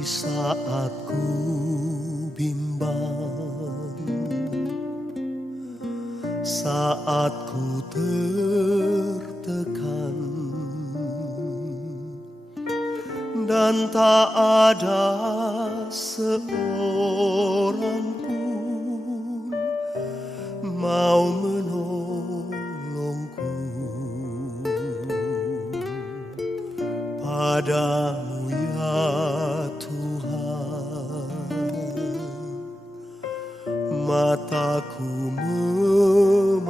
saat ku bimbang, saat ku tertekan, dan tak ada seorang pun mau menolongku. Padamu ya Tuhan, mataku memandang,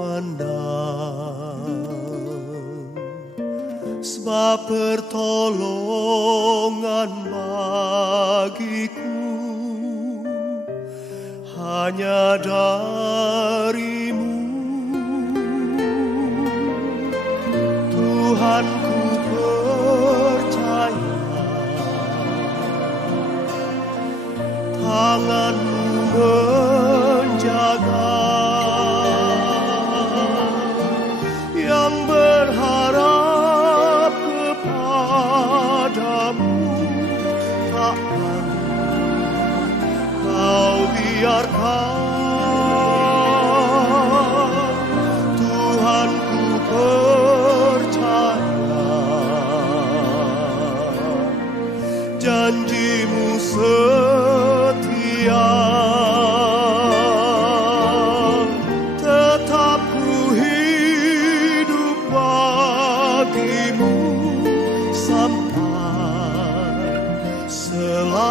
sebab pertolongan bagiku hanya darimu. Tuhanku percaya, tanganmu menjaga, yang berharap kepadamu takkan kau biarkan. Tuhanku percaya, janjimu setia, tetap ku hidup bagimu sampai selamanya.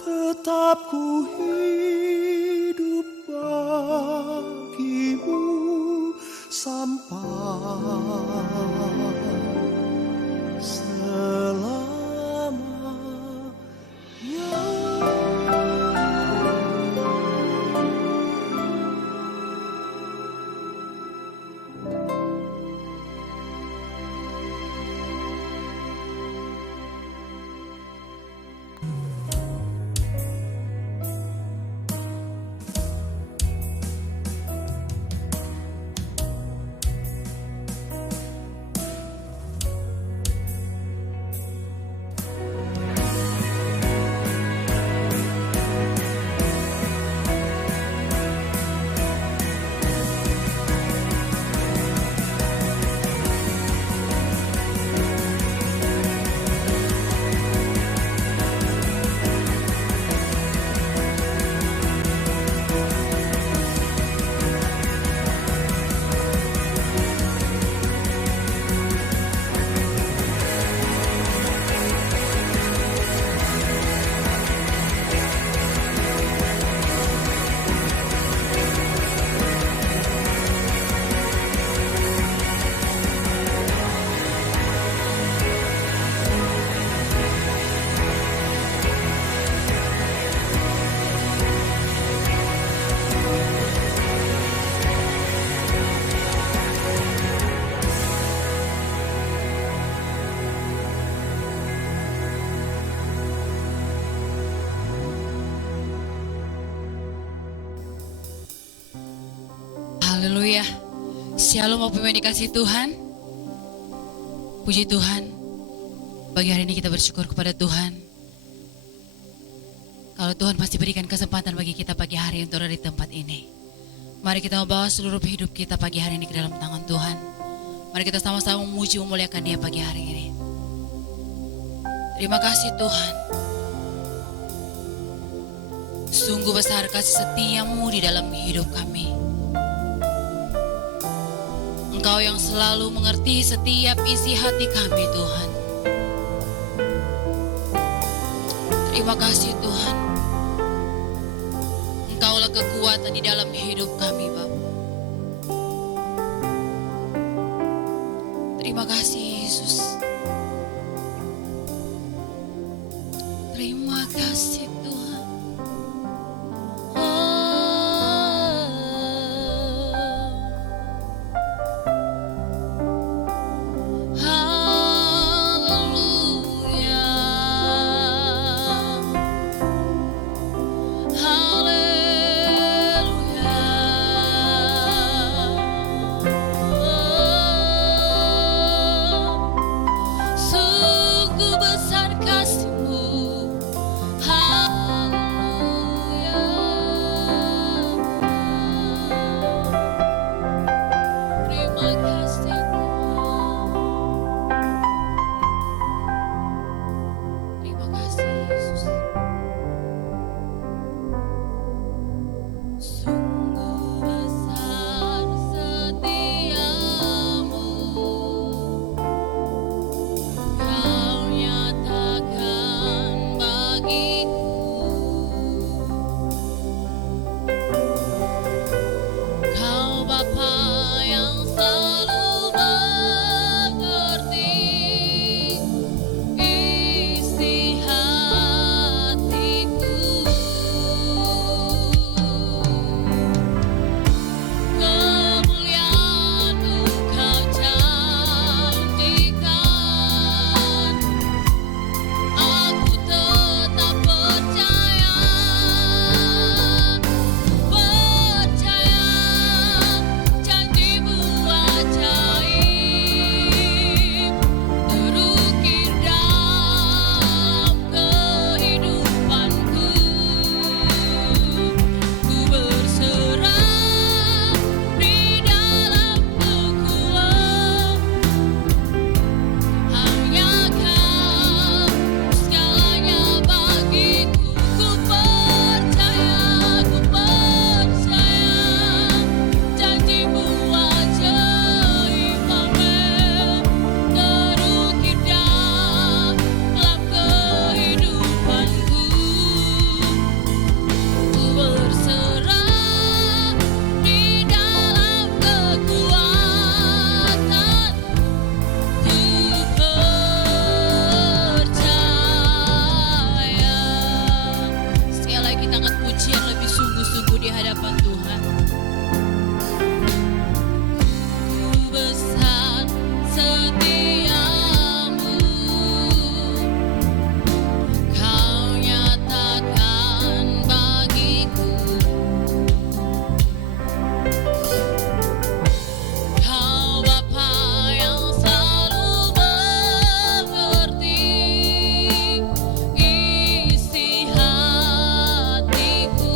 Tetap ku hidup bagimu sampai selamanya. Haleluya. Shalom Bapak Ibu yang dikasihi Tuhan. Puji Tuhan. Pagi hari ini kita bersyukur kepada Tuhan. Kalau Tuhan pasti berikan kesempatan bagi kita pagi hari untuk ada di tempat ini. Mari kita membawa seluruh hidup kita pagi hari ini ke dalam tangan Tuhan. Mari kita sama-sama memuji memuliakan Dia pagi hari ini. Terima kasih Tuhan. Sungguh besar kasih setia-Mu di dalam hidup kami. Engkau yang selalu mengerti setiap isi hati kami Tuhan. Terima kasih Tuhan. Engkaulah kekuatan di dalam hidup kami Bapa. Terima kasih Yesus. Terima kasih Tuhan. Sungguh besar kasih-Mu. Haleluya. Terima kasih Tuhan. Terima kasih Yesus. Sungguh besar setia-Mu. Kau nyatakan bagiku. Kau Bapa yang selalu mengerti isi hatiku. Kemuliaan-Mu Kau janjikan. Aku tetap percaya janji-Mu ajaib terukir dalam kehidupanku. Ku berserah di dalam kekuatan. Hanya Kau segalanya bagiku. Ku percaya janji-Mu ajaib, amin, terukir dalam kehidupanku. Ku berserah di dalam kekuatan. Ku percaya. Sekali lagi kita angkat pujian lebih sungguh-sungguh di hadapan Tuhan. Ku besar setia-Mu. Kau nyatakan bagiku. Kau Bapa yang selalu mengerti isi hatiku.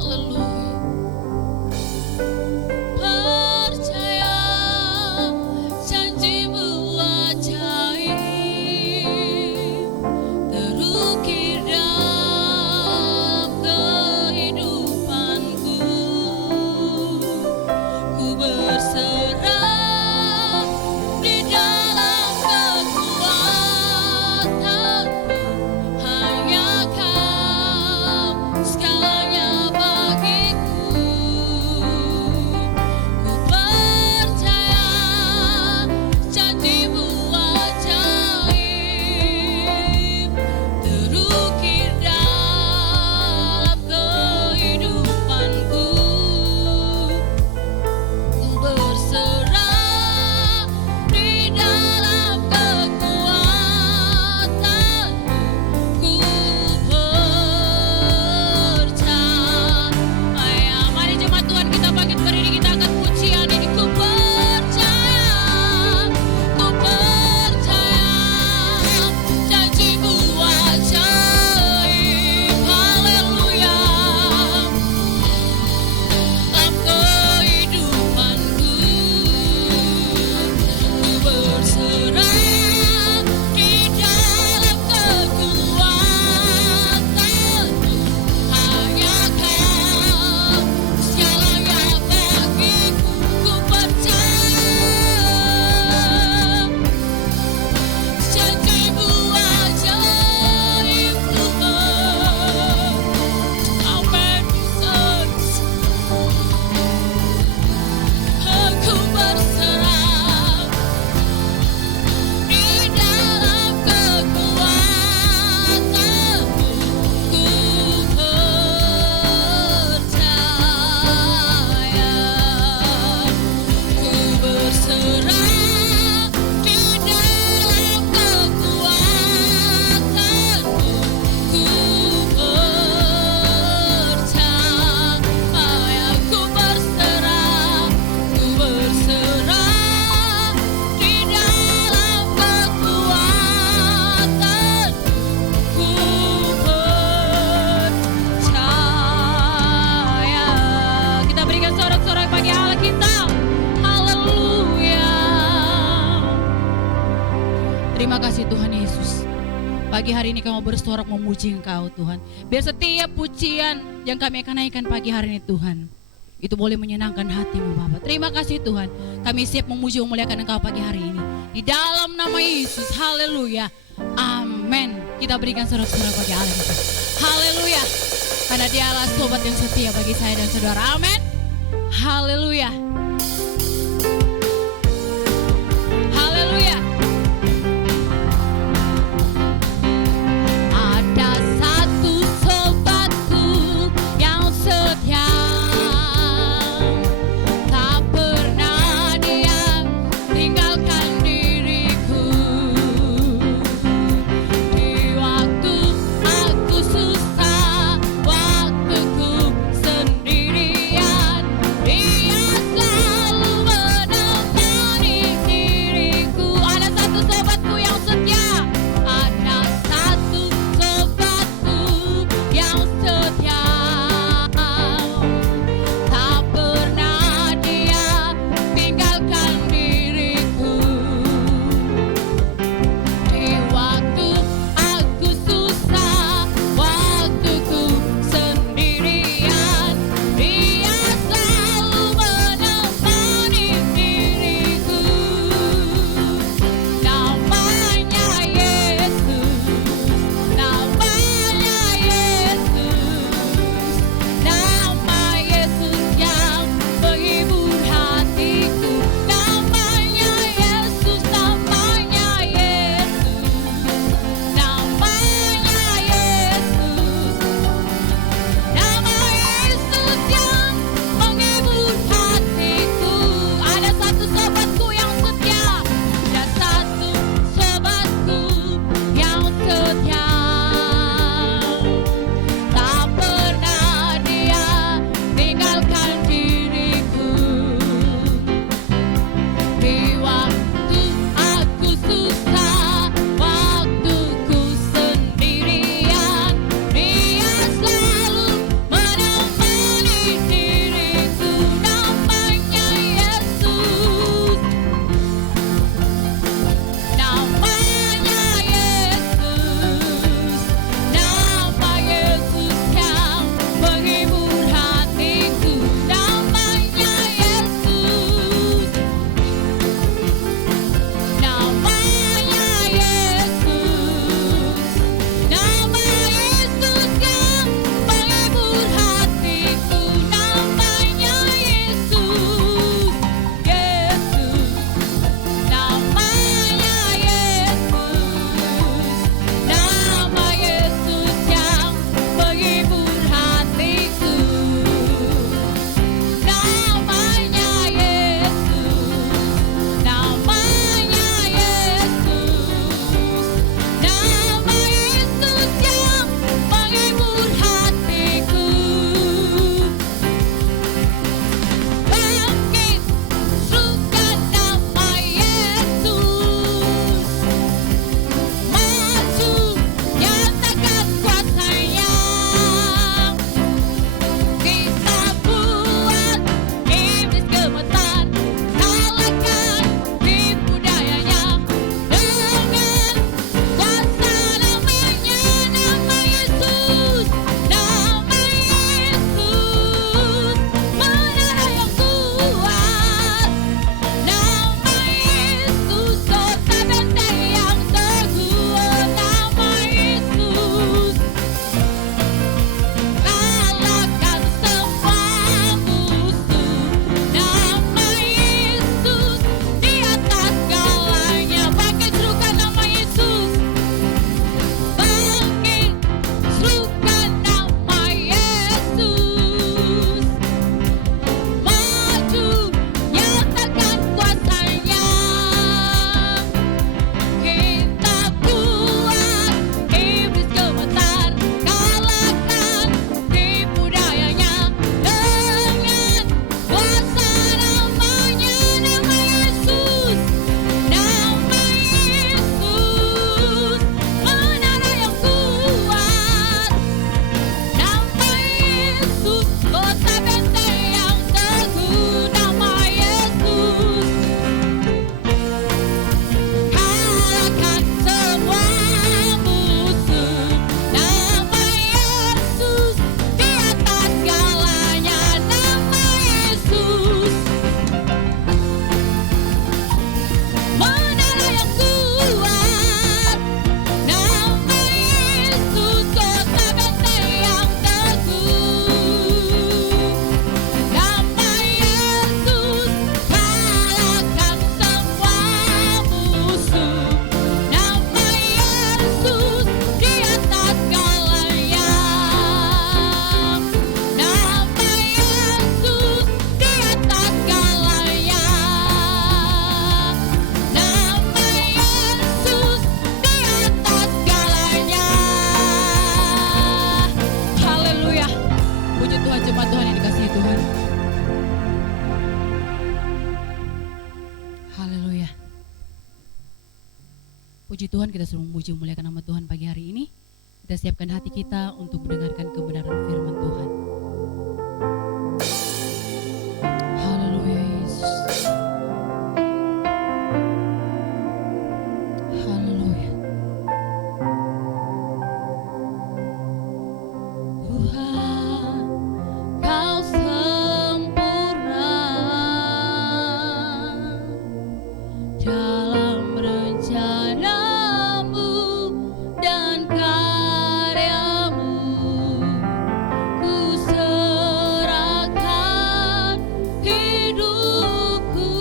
Haleluya. Percaya janjimu ajaib terukir dalam kehidupanku. Ku berserah di dalam kekuatanmu. Hanya Kau segalanya bagiku. Ku percaya janjimu ajaib terukir dalam kehidupanku. Ku berserah di dalam kekuatanmu. Ku percaya. Mari jemaat Tuhan kita bangkit berdiri, kita akan pujian ini. Ku percaya janjimu ajaib. Haleluya. Dalam kehidupanku, ku berserah di dalam kekuatanmu. Hanya Kau segalanya bagiku. Ku percaya janjimu ajaib, Tuhan. Amin, Jesus. Aku berserah di dalam kekuatanmu. Ku percaya. Ku berserah di dalam kekuatanmu. Ku percaya. Ku berserah di dalam kekuatanmu. Ku percaya. Kita berikan sorak-sorai bagi Allah kita. Haleluya. Terima kasih Tuhan Yesus. Pagi hari ini kami mau bersorak memuji Engkau Tuhan. Biar setiap pujian yang kami akan naikkan pagi hari ini Tuhan, itu boleh menyenangkan hatimu Bapa. Terima kasih Tuhan. Kami siap memuji memuliakan Engkau pagi hari ini. Di dalam nama Yesus. Haleluya. Amin. Kita berikan sorak-sorai bagi Allah kita. Haleluya. Karena Dialah sobat yang setia bagi saya dan saudara. Amin. Haleluya. Haleluya. Ada satu sobatku yang setia, tak pernah dia tinggalkan diriku. Di waktu aku susah, waktuku sendirian, dia selalu Tuhan, kita suruh memuji memuliakan nama Tuhan pagi hari ini. Kita siapkan hati kita untuk mendengarkan kebenaran firman Tuhan. Haleluya Yesus. Haleluya. Tuhan, Kau sempurna dalam rencana-Mu dan karya-Mu. Ku serahkan hidupku,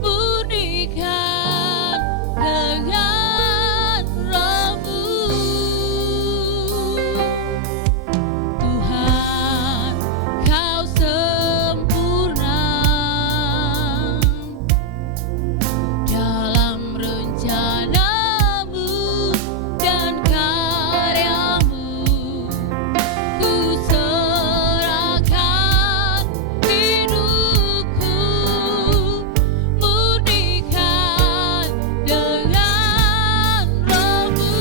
murnikan dengan Roh-Mu. Tuhan, Kau sempurna dalam rencana-Mu dan karya-Mu. Ku serahkan hidupku, murnikan dengan Roh-Mu.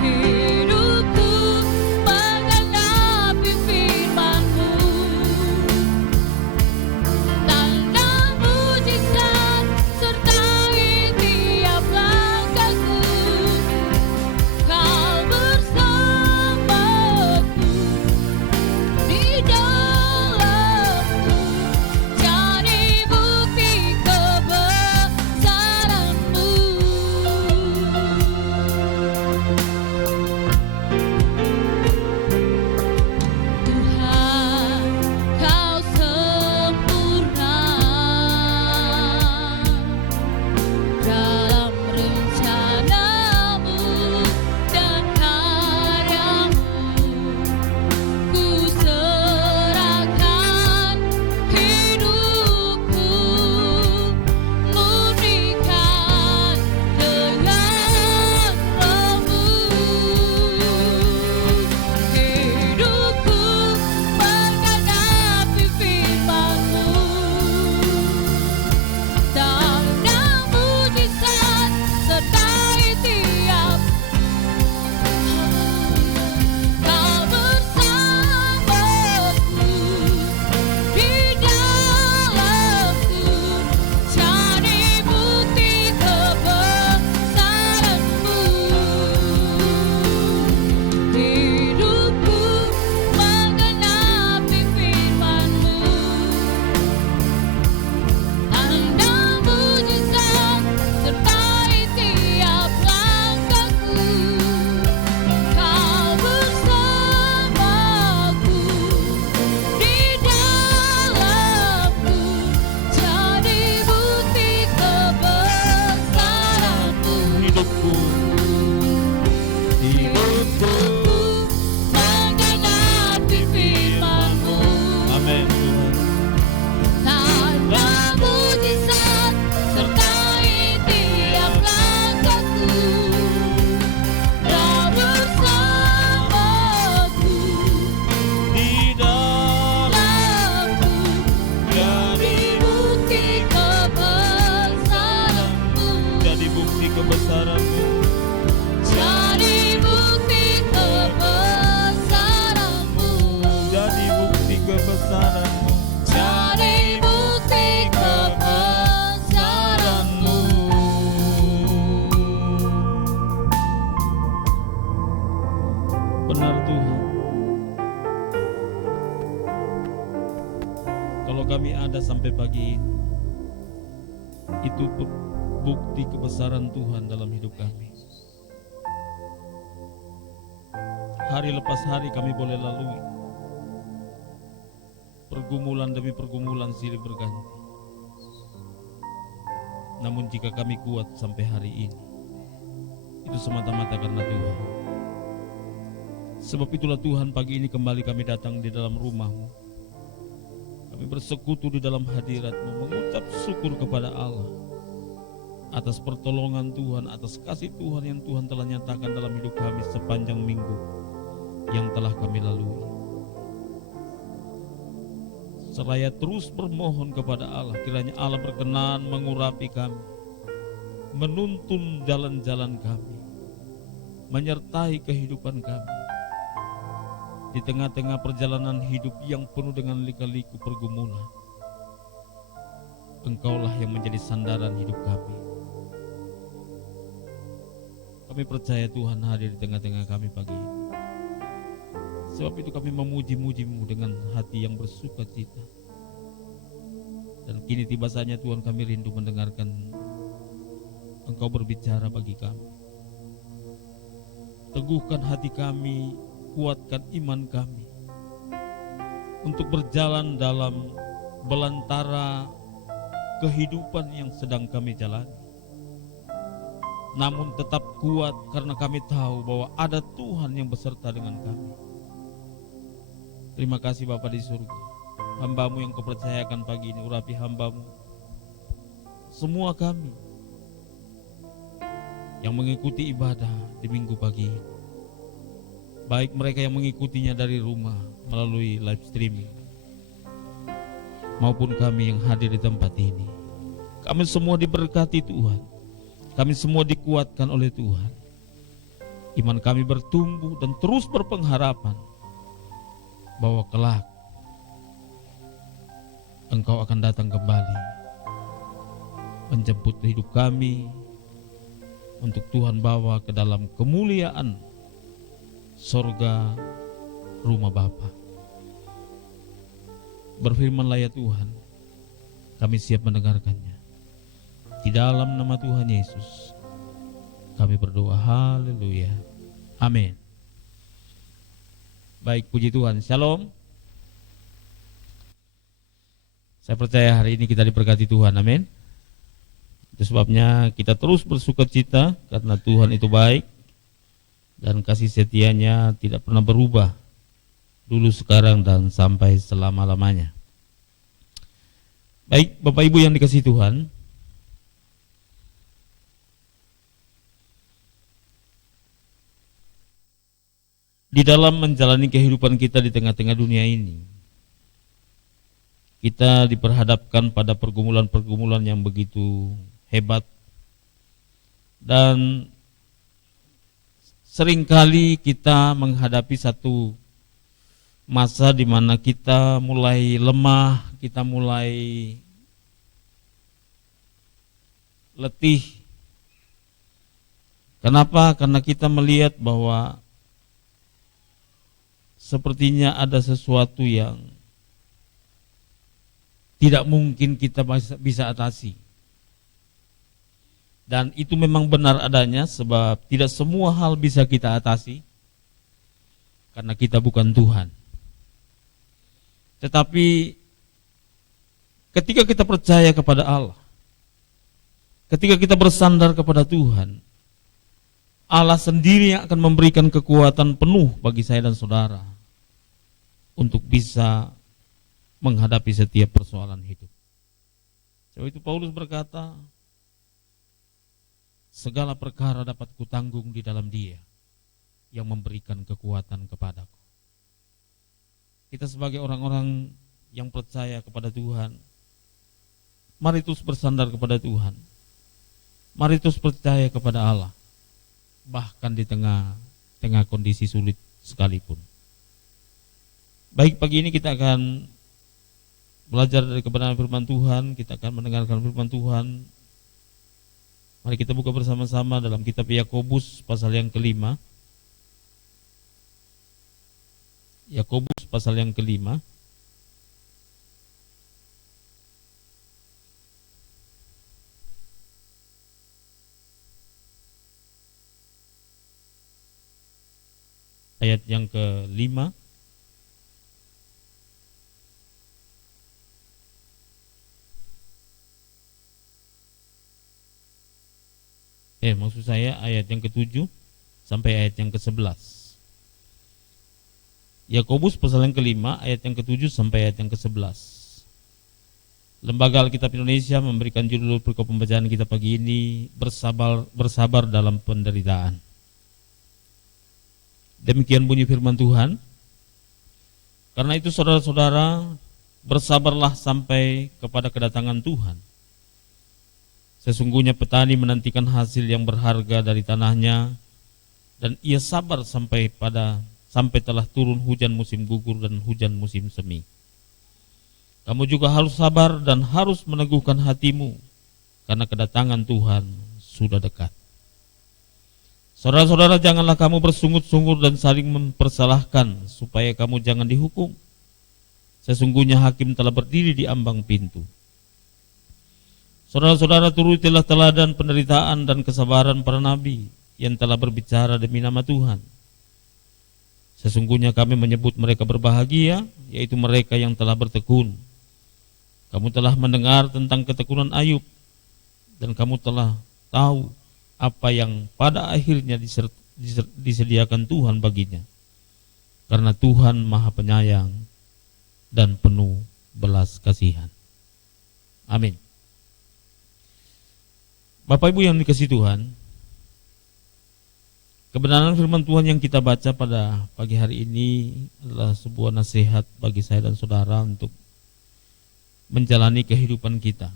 Hidupku menggenapi firman-Mu, tanda mujizat sertai tiap langkahku. Kau bersamaku di dalamku, jadi bukti kebesaran-Mu. Tuhan, Kau sempurna dalam rencana-Mu dan karya-Mu. Ku serahkan hidupku, murnikan dengan Roh-Mu. Hidupku menggenapi firman-Mu, tanda mujizat sertai tiap. Kau bersamaku di dalamku, jadi bukti kebesaran-Mu. Hidupku menggenapi firman-Mu, tanda mujizat sertai tiap langkahku. Kau bersamaku di dalamku, jadi bukti kebesaran-Mu. Hidupku Menggenapi firman-Mu, amin Tuhan. tanda mujizat sertai tiap langkahku. Kau bersamaku Di dalam dalamku, jadi bukti kebesaran-Mu. jadi bukti kebesaran-Mu. Jadi bukti kebesaran-Mu. Jadi bukti kebesaran-Mu. Jadi bukti kebesaran-Mu. Benar Tuhan. Kalau kami ada sampai pagi ini, itu bukti kebesaran Tuhan dalam hidup kami. Hari lepas hari kami boleh lalui pergumulan demi pergumulan silih berganti. Namun jika kami kuat sampai hari ini, itu semata-mata karena Tuhan. Sebab itulah Tuhan, pagi ini kembali kami datang di dalam rumah-Mu. Kami bersekutu di dalam hadirat-Mu, mengucap syukur kepada Allah atas pertolongan Tuhan, atas kasih Tuhan yang Tuhan telah nyatakan dalam hidup kami sepanjang minggu yang telah kami lalui. Seraya terus bermohon kepada Allah, kiranya Allah berkenan mengurapi kami, menuntun jalan-jalan kami, menyertai kehidupan kami. Di tengah-tengah perjalanan hidup yang penuh dengan lika-liku pergumulan, Engkaulah yang menjadi sandaran hidup kami. Kami percaya Tuhan hadir di tengah-tengah kami pagi ini. Sebab itu kami memuji-muji-Mu dengan hati yang bersuka cita. Dan kini tiba saatnya Tuhan, kami rindu mendengarkan Engkau berbicara bagi kami. Teguhkan hati kami, kuatkan iman kami untuk berjalan dalam belantara kehidupan yang sedang kami jalani. Namun tetap kuat karena kami tahu bahwa ada Tuhan yang beserta dengan kami. Terima kasih Bapa di surga. Hamba-Mu yang Kau percayakan pagi ini, urapi hamba-Mu, semua kami yang mengikuti ibadah di minggu pagi ini, baik mereka yang mengikutinya dari rumah melalui live streaming maupun kami yang hadir di tempat ini. Kami semua diberkati Tuhan, kami semua dikuatkan oleh Tuhan. Iman kami bertumbuh dan terus berpengharapan bahwa kelak Engkau akan datang kembali menjemput hidup kami untuk Tuhan bawa ke dalam kemuliaan sorga rumah Bapa. Berfirmanlah ya Tuhan, kami siap mendengarkannya. Di dalam nama Tuhan Yesus kami berdoa, haleluya, amin. Baik, puji Tuhan, shalom. Saya percaya hari ini kita diberkati Tuhan, amin. Itu sebabnya kita terus bersuka cita karena Tuhan itu baik dan kasih setianya tidak pernah berubah, dulu, sekarang, dan sampai selama-lamanya. Baik, Bapak Ibu yang dikasihi Tuhan, di dalam menjalani kehidupan kita di tengah-tengah dunia ini, kita diperhadapkan pada pergumulan-pergumulan yang begitu hebat, dan seringkali kita menghadapi satu masa di mana kita mulai lemah, kita mulai letih. Kenapa? Karena kita melihat bahwa sepertinya ada sesuatu yang tidak mungkin kita bisa atasi. Dan itu memang benar adanya, sebab tidak semua hal bisa kita atasi karena kita bukan Tuhan. Tetapi ketika kita percaya kepada Allah, ketika kita bersandar kepada Tuhan, Allah sendiri yang akan memberikan kekuatan penuh bagi saya dan saudara untuk bisa menghadapi setiap persoalan hidup. Sebab itu Paulus berkata, segala perkara dapat kutanggung di dalam Dia yang memberikan kekuatan kepadaku. Kita sebagai orang-orang yang percaya kepada Tuhan, mari terus bersandar kepada Tuhan. Mari terus percaya kepada Allah, bahkan di tengah kondisi sulit sekalipun. Baik, pagi ini kita akan belajar dari kebenaran firman Tuhan, kita akan mendengarkan firman Tuhan. Mari kita buka bersama-sama dalam kitab Yakobus pasal yang kelima. Yakobus pasal yang kelima. Ayat yang kelima. Maksud saya ayat yang ke-7 sampai ayat yang ke-11. Yakobus pasal yang kelima, ayat yang ke-7 sampai ayat yang ke-11. Lembaga Alkitab Indonesia memberikan judul pokok pembacaan kita pagi ini, bersabar dalam penderitaan. Demikian bunyi firman Tuhan. Karena itu saudara-saudara, bersabarlah sampai kepada kedatangan Tuhan. Sesungguhnya petani menantikan hasil yang berharga dari tanahnya, dan ia sabar sampai telah turun hujan musim gugur dan hujan musim semi. Kamu juga harus sabar dan harus meneguhkan hatimu, karena kedatangan Tuhan sudah dekat. Saudara-saudara, janganlah kamu bersungut-sungut dan saling mempersalahkan, supaya kamu jangan dihukum. Sesungguhnya hakim telah berdiri di ambang pintu. Saudara-saudara, turutilah teladan penderitaan dan kesabaran para nabi yang telah berbicara demi nama Tuhan. Sesungguhnya kami menyebut mereka berbahagia, yaitu mereka yang telah bertekun. Kamu telah mendengar tentang ketekunan Ayub, dan kamu telah tahu apa yang pada akhirnya disediakan Tuhan baginya. Karena Tuhan Maha Penyayang dan penuh belas kasihan. Amin. Bapak Ibu yang dikasihi Tuhan, kebenaran firman Tuhan yang kita baca pada pagi hari ini adalah sebuah nasihat bagi saya dan saudara untuk menjalani kehidupan kita.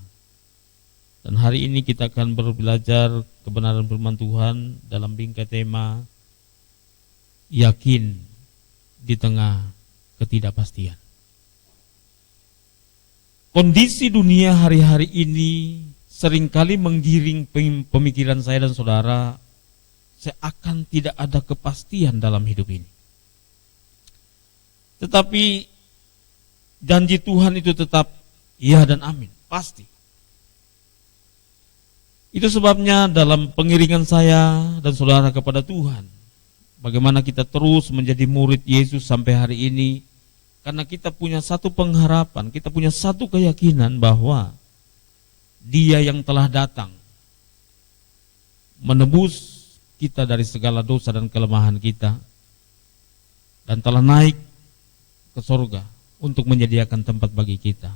Dan hari ini kita akan belajar kebenaran firman Tuhan dalam bingkai tema yakin di tengah ketidakpastian. Kondisi dunia hari-hari ini seringkali menggiring pemikiran saya dan saudara seakan tidak ada kepastian dalam hidup ini. Tetapi janji Tuhan itu tetap ya dan amin, pasti. Itu sebabnya dalam pengiringan saya dan saudara kepada Tuhan, bagaimana kita terus menjadi murid Yesus sampai hari ini, karena kita punya satu pengharapan, kita punya satu keyakinan bahwa Dia yang telah datang menebus kita dari segala dosa dan kelemahan kita, dan telah naik ke surga untuk menyediakan tempat bagi kita.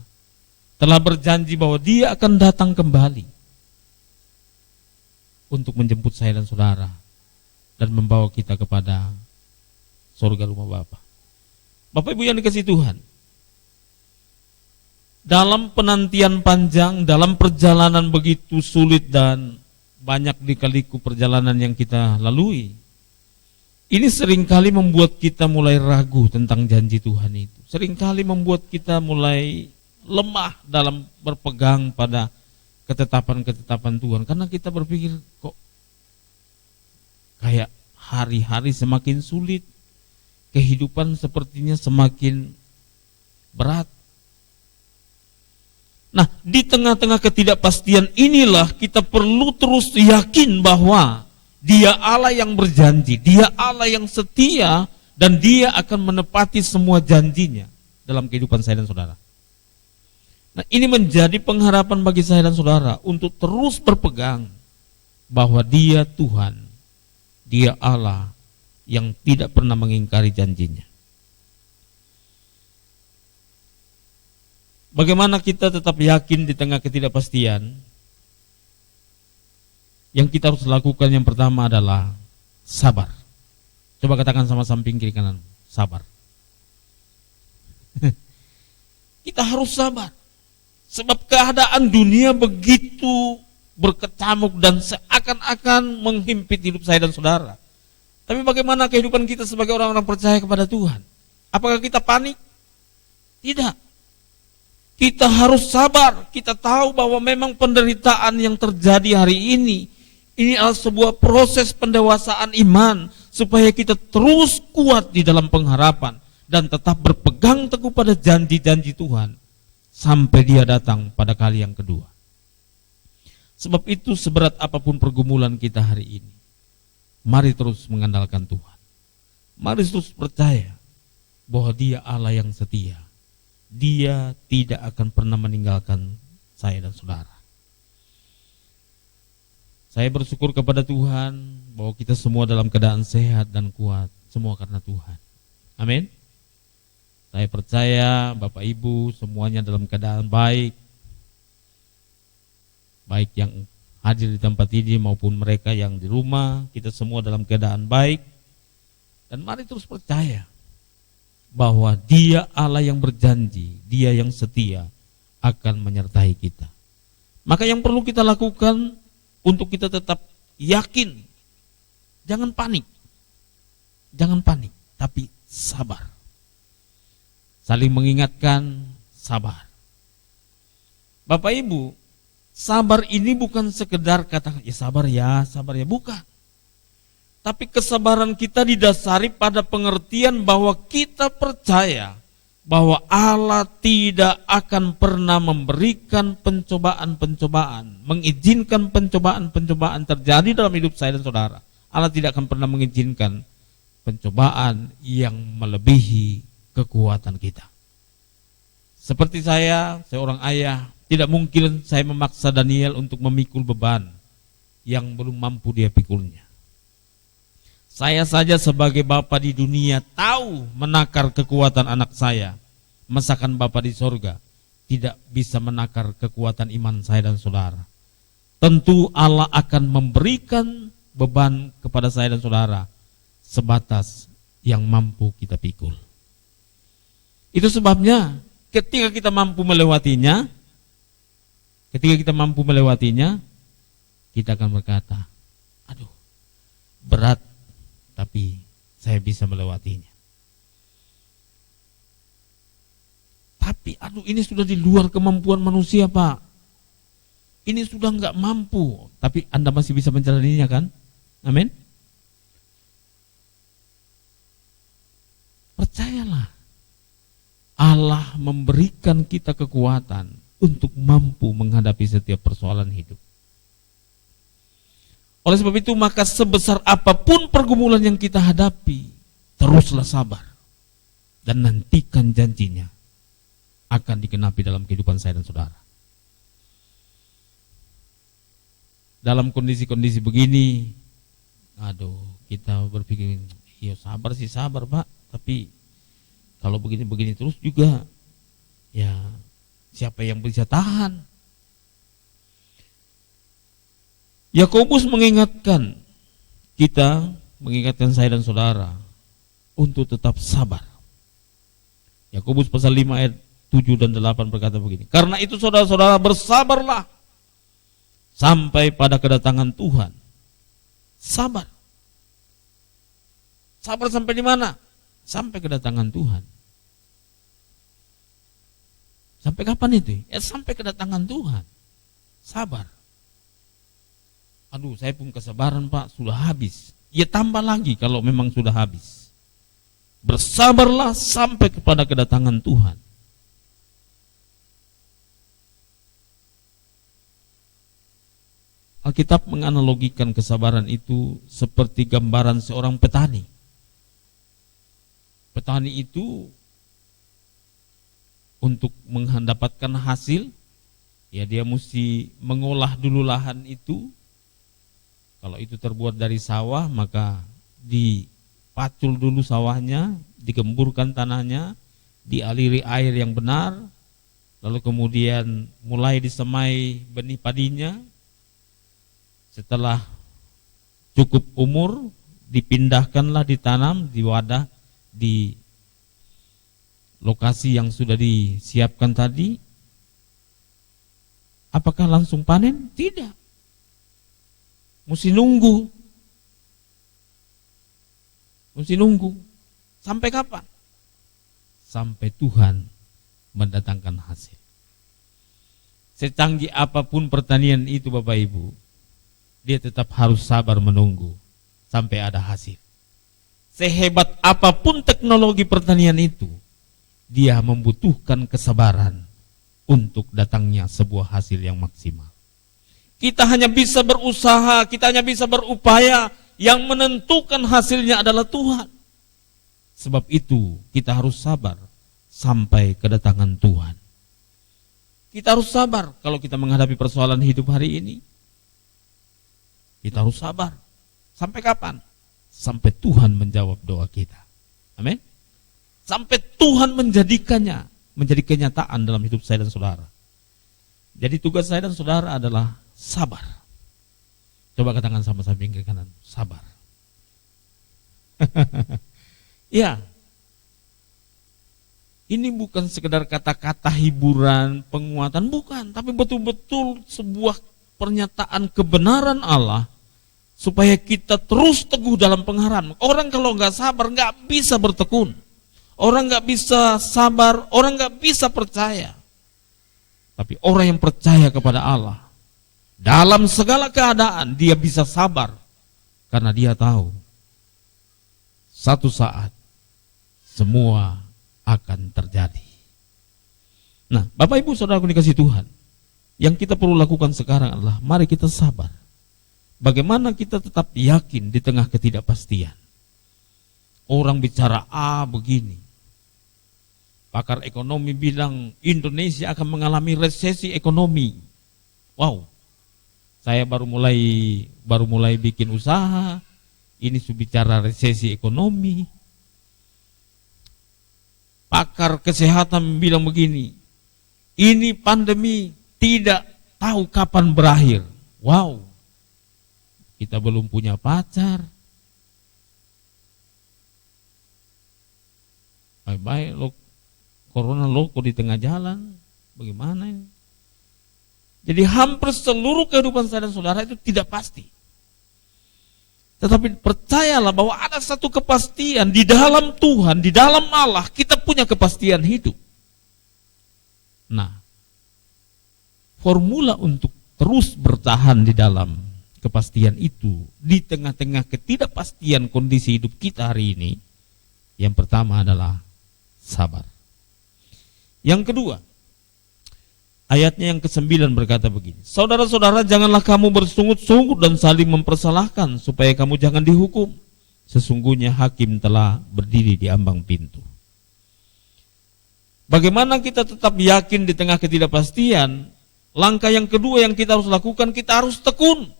Telah berjanji bahwa Dia akan datang kembali untuk menjemput saya dan saudara dan membawa kita kepada surga rumah Bapa. Bapak Ibu yang dikasihi Tuhan, dalam penantian panjang, dalam perjalanan begitu sulit dan banyak lika-liku perjalanan yang kita lalui, ini seringkali membuat kita mulai ragu tentang janji Tuhan itu. Seringkali membuat kita mulai lemah dalam berpegang pada ketetapan-ketetapan Tuhan, karena kita berpikir kok kayak hari-hari semakin sulit, kehidupan sepertinya semakin berat. Nah, di tengah-tengah ketidakpastian inilah kita perlu terus yakin bahwa Dia Allah yang berjanji, Dia Allah yang setia, dan Dia akan menepati semua janjinya dalam kehidupan saya dan saudara. Nah, ini menjadi pengharapan bagi saya dan saudara untuk terus berpegang bahwa Dia Tuhan, Dia Allah yang tidak pernah mengingkari janjinya. Bagaimana kita tetap yakin di tengah ketidakpastian? Yang kita harus lakukan yang pertama adalah sabar. Coba katakan sama samping kiri kanan, sabar. Kita harus sabar. Sebab keadaan dunia begitu berkecamuk dan seakan-akan menghimpit hidup saya dan saudara. Tapi bagaimana kehidupan kita sebagai orang-orang percaya kepada Tuhan? Apakah kita panik? Tidak. Kita harus sabar. Kita tahu bahwa memang penderitaan yang terjadi hari ini adalah sebuah proses pendewasaan iman supaya kita terus kuat di dalam pengharapan dan tetap berpegang teguh pada janji-janji Tuhan sampai Dia datang pada kali yang kedua. Sebab itu seberat apapun pergumulan kita hari ini, mari terus mengandalkan Tuhan. Mari terus percaya bahwa Dia Allah yang setia. Dia tidak akan pernah meninggalkan saya dan saudara. Saya bersyukur kepada Tuhan bahwa kita semua dalam keadaan sehat dan kuat, semua karena Tuhan. Amin. Saya percaya Bapak Ibu semuanya dalam keadaan baik, baik yang hadir di tempat ini maupun mereka yang di rumah, kita semua dalam keadaan baik. Dan mari terus percaya bahwa Dia Allah yang berjanji, Dia yang setia akan menyertai kita. Maka yang perlu kita lakukan untuk kita tetap yakin, jangan panik. Jangan panik, tapi sabar. Saling mengingatkan, sabar. Bapak Ibu, sabar ini bukan sekedar kata ya sabar ya, bukan. Tapi kesabaran kita didasari pada pengertian bahwa kita percaya bahwa Allah tidak akan pernah memberikan pencobaan-pencobaan, mengizinkan pencobaan-pencobaan terjadi dalam hidup saya dan saudara. Allah tidak akan pernah mengizinkan pencobaan yang melebihi kekuatan kita. Seperti saya seorang ayah, tidak mungkin saya memaksa Daniel untuk memikul beban yang belum mampu dia pikulnya. Saya saja sebagai bapa di dunia tahu menakar kekuatan anak saya. Masakan bapa di sorga tidak bisa menakar kekuatan iman saya dan saudara. Tentu Allah akan memberikan beban kepada saya dan saudara sebatas yang mampu kita pikul. Itu sebabnya ketika kita mampu melewatinya, kita akan berkata, aduh, berat, tapi saya bisa melewatinya. Tapi aduh, ini sudah di luar kemampuan manusia, Pak. Ini sudah enggak mampu, tapi Anda masih bisa menjalaninya kan? Amin. Percayalah, Allah memberikan kita kekuatan untuk mampu menghadapi setiap persoalan hidup. Oleh sebab itu, maka sebesar apapun pergumulan yang kita hadapi, teruslah sabar dan nantikan janjinya akan dikenapi dalam kehidupan saya dan saudara. Dalam kondisi-kondisi begini, aduh, kita berpikir, ya sabar sih sabar, Pak, tapi kalau begini-begini terus juga, ya siapa yang bisa tahan? Yakobus mengingatkan kita, mengingatkan saya dan saudara untuk tetap sabar. Yakobus pasal 5 ayat 7 dan 8 berkata begini, karena itu saudara-saudara bersabarlah sampai pada kedatangan Tuhan. Sabar. Sabar sampai di mana? Sampai kedatangan Tuhan. Sampai kapan itu? Ya sampai kedatangan Tuhan. Sabar. Aduh, saya pun kesabaran, Pak, sudah habis. Ya tambah lagi kalau memang sudah habis. Bersabarlah sampai kepada kedatangan Tuhan. Alkitab menganalogikan kesabaran itu seperti gambaran seorang petani. Petani itu untuk mendapatkan hasil, ya dia mesti mengolah dulu lahan itu. Kalau itu terbuat dari sawah, maka dipacul dulu sawahnya, digemburkan tanahnya, dialiri air yang benar, lalu kemudian mulai disemai benih padinya. Setelah cukup umur, dipindahkanlah ditanam di wadah di lokasi yang sudah disiapkan tadi. Apakah langsung panen? Tidak. Mesti nunggu. Sampai kapan? Sampai Tuhan mendatangkan hasil. Secanggih apapun pertanian itu, Bapak Ibu, dia tetap harus sabar menunggu sampai ada hasil. Sehebat apapun teknologi pertanian itu, dia membutuhkan kesabaran untuk datangnya sebuah hasil yang maksimal. Kita hanya bisa berusaha, kita hanya bisa berupaya, yang menentukan hasilnya adalah Tuhan. Sebab itu kita harus sabar sampai kedatangan Tuhan. Kita harus sabar kalau kita menghadapi persoalan hidup hari ini. Kita harus sabar. Sampai kapan? Sampai Tuhan menjawab doa kita. Amin. Sampai Tuhan menjadikannya menjadi kenyataan dalam hidup saya dan saudara. Jadi tugas saya dan saudara adalah sabar. Coba katakan sama-sama pinggir kanan, sabar. Ya. Ini bukan sekedar kata-kata hiburan, penguatan, bukan. Tapi betul-betul sebuah pernyataan kebenaran Allah supaya kita terus teguh dalam pengharapan. Orang kalau nggak sabar nggak bisa bertekun. Orang nggak bisa sabar, orang nggak bisa percaya. Tapi orang yang percaya kepada Allah, dalam segala keadaan dia bisa sabar. Karena dia tahu, satu saat semua akan terjadi. Nah, Bapak Ibu Saudaraku dikasih Tuhan, yang kita perlu lakukan sekarang adalah mari kita sabar. Bagaimana kita tetap yakin di tengah ketidakpastian. Orang bicara A begini. Pakar ekonomi bilang Indonesia akan mengalami resesi ekonomi. Wow. Saya baru mulai bikin usaha, ini sudah bicara resesi ekonomi. Pakar kesehatan bilang begini, ini pandemi tidak tahu kapan berakhir. Wow, kita belum punya pacar. Baik-baik lo, corona loko di tengah jalan, bagaimana ini? Jadi hampir seluruh kehidupan saya dan saudara itu tidak pasti. Tetapi percayalah bahwa ada satu kepastian di dalam Tuhan, di dalam Allah, kita punya kepastian hidup. Nah, formula untuk terus bertahan di dalam kepastian itu, di tengah-tengah ketidakpastian kondisi hidup kita hari ini, yang pertama adalah sabar. Yang kedua, ayatnya yang ke-9 berkata begini, saudara-saudara janganlah kamu bersungut-sungut dan saling mempersalahkan supaya kamu jangan dihukum. Sesungguhnya hakim telah berdiri di ambang pintu. Bagaimana kita tetap yakin di tengah ketidakpastian? Langkah yang kedua yang kita harus lakukan, kita harus tekun.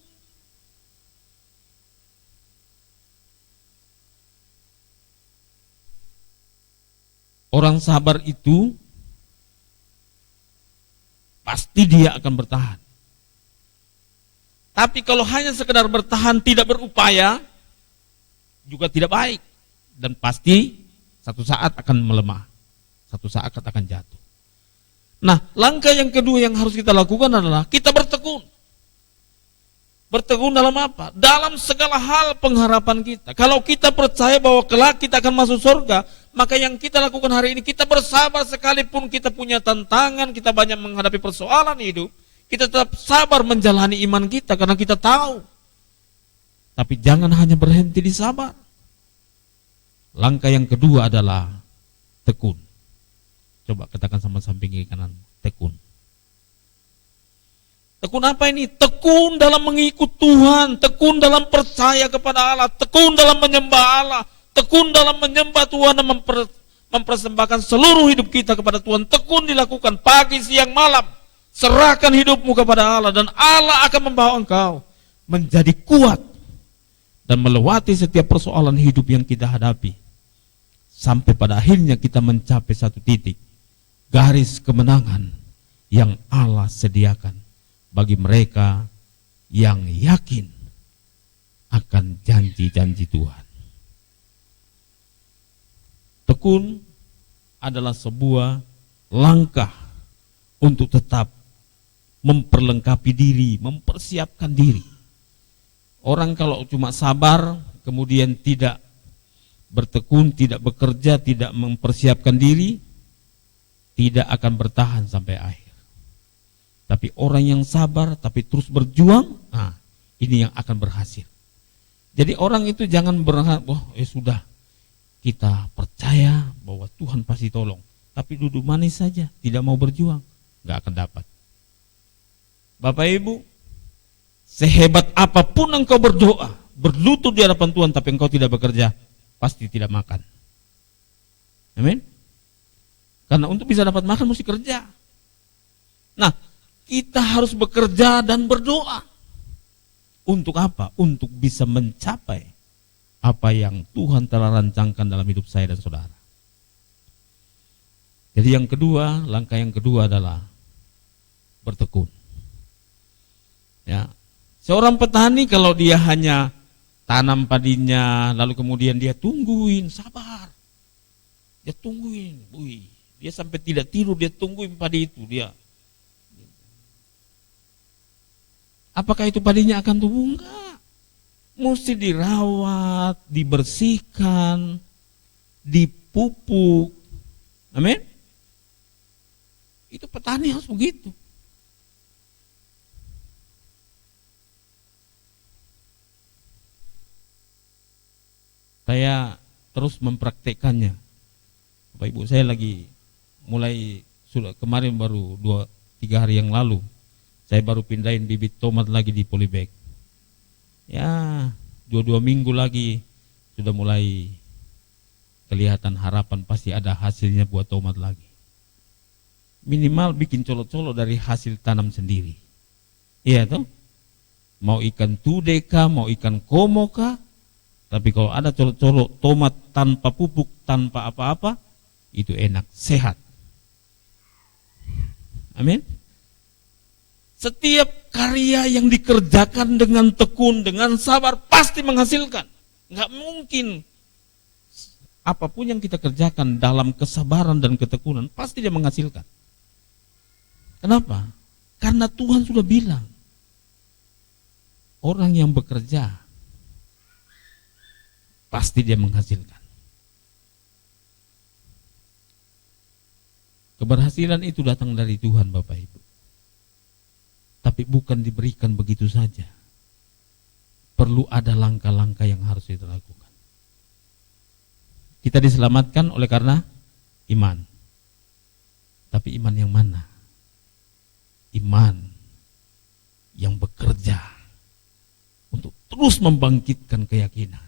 Orang sabar itu pasti dia akan bertahan. Tapi kalau hanya sekedar bertahan tidak berupaya, juga tidak baik. Dan pasti satu saat akan melemah. Satu saat akan jatuh. Nah, langkah yang kedua yang harus kita lakukan adalah kita bertekun. Bertekun dalam apa? Dalam segala hal pengharapan kita. Kalau kita percaya bahwa kelak kita akan masuk surga, maka yang kita lakukan hari ini, kita bersabar sekalipun kita punya tantangan, kita banyak menghadapi persoalan hidup, kita tetap sabar menjalani iman kita karena kita tahu. Tapi jangan hanya berhenti di sabar. Langkah yang kedua adalah tekun. Coba katakan sama samping kiri kanan, tekun. Tekun apa ini? Tekun dalam mengikut Tuhan, tekun dalam percaya kepada Allah, tekun dalam menyembah Allah, tekun dalam menyembah Tuhan dan mempersembahkan seluruh hidup kita kepada Tuhan. Tekun dilakukan pagi, siang, malam. Serahkan hidupmu kepada Allah dan Allah akan membawa engkau menjadi kuat dan melewati setiap persoalan hidup yang kita hadapi. Sampai pada akhirnya kita mencapai satu titik, garis kemenangan yang Allah sediakan bagi mereka yang yakin akan janji-janji Tuhan. Tekun adalah sebuah langkah untuk tetap memperlengkapi diri, mempersiapkan diri. Orang kalau cuma sabar, kemudian tidak bertekun, tidak bekerja, tidak mempersiapkan diri, tidak akan bertahan sampai akhir. Tapi orang yang sabar, tapi terus berjuang, nah ini yang akan berhasil. Jadi orang itu jangan berharap, sudah, kita percaya bahwa Tuhan pasti tolong. Tapi duduk manis saja, tidak mau berjuang, gak akan dapat. Bapak Ibu, sehebat apapun engkau berdoa, berlutut di hadapan Tuhan, tapi engkau tidak bekerja, pasti tidak makan. Amin. Karena untuk bisa dapat makan mesti kerja. Nah, kita harus bekerja dan berdoa. Untuk apa? Untuk bisa mencapai apa yang Tuhan telah rancangkan dalam hidup saya dan saudara. Jadi yang kedua, langkah yang kedua adalah bertekun. Ya, seorang petani kalau dia hanya tanam padinya, lalu kemudian dia tungguin, sabar. Dia tungguin, Dia sampai tidak tidur, dia tungguin padi itu. Dia, apakah itu padinya akan tumbuh? Enggak. Mesti dirawat, dibersihkan, dipupuk. Amin. Itu petani harus begitu. Saya terus mempraktekannya. Bapak Ibu, saya lagi mulai sudah kemarin baru 2-3 hari yang lalu saya baru pindahin bibit tomat lagi di polybag. Ya 2 minggu lagi sudah mulai kelihatan harapan, pasti ada hasilnya buat tomat lagi. Minimal bikin colok-colok dari hasil tanam sendiri. Iya toh? Mau ikan tude kah, mau ikan komo kah, tapi kalau ada colok-colok tomat tanpa pupuk, tanpa apa-apa, itu enak, sehat. Amin. Setiap karya yang dikerjakan dengan tekun, dengan sabar, pasti menghasilkan. Enggak mungkin apapun yang kita kerjakan dalam kesabaran dan ketekunan, pasti dia menghasilkan. Kenapa? Karena Tuhan sudah bilang, orang yang bekerja, pasti dia menghasilkan. Keberhasilan itu datang dari Tuhan, Bapak Ibu. Tapi bukan diberikan begitu saja. Perlu ada langkah-langkah yang harus kita lakukan. Kita diselamatkan oleh karena iman. Tapi iman yang mana? Iman yang bekerja untuk terus membangkitkan keyakinan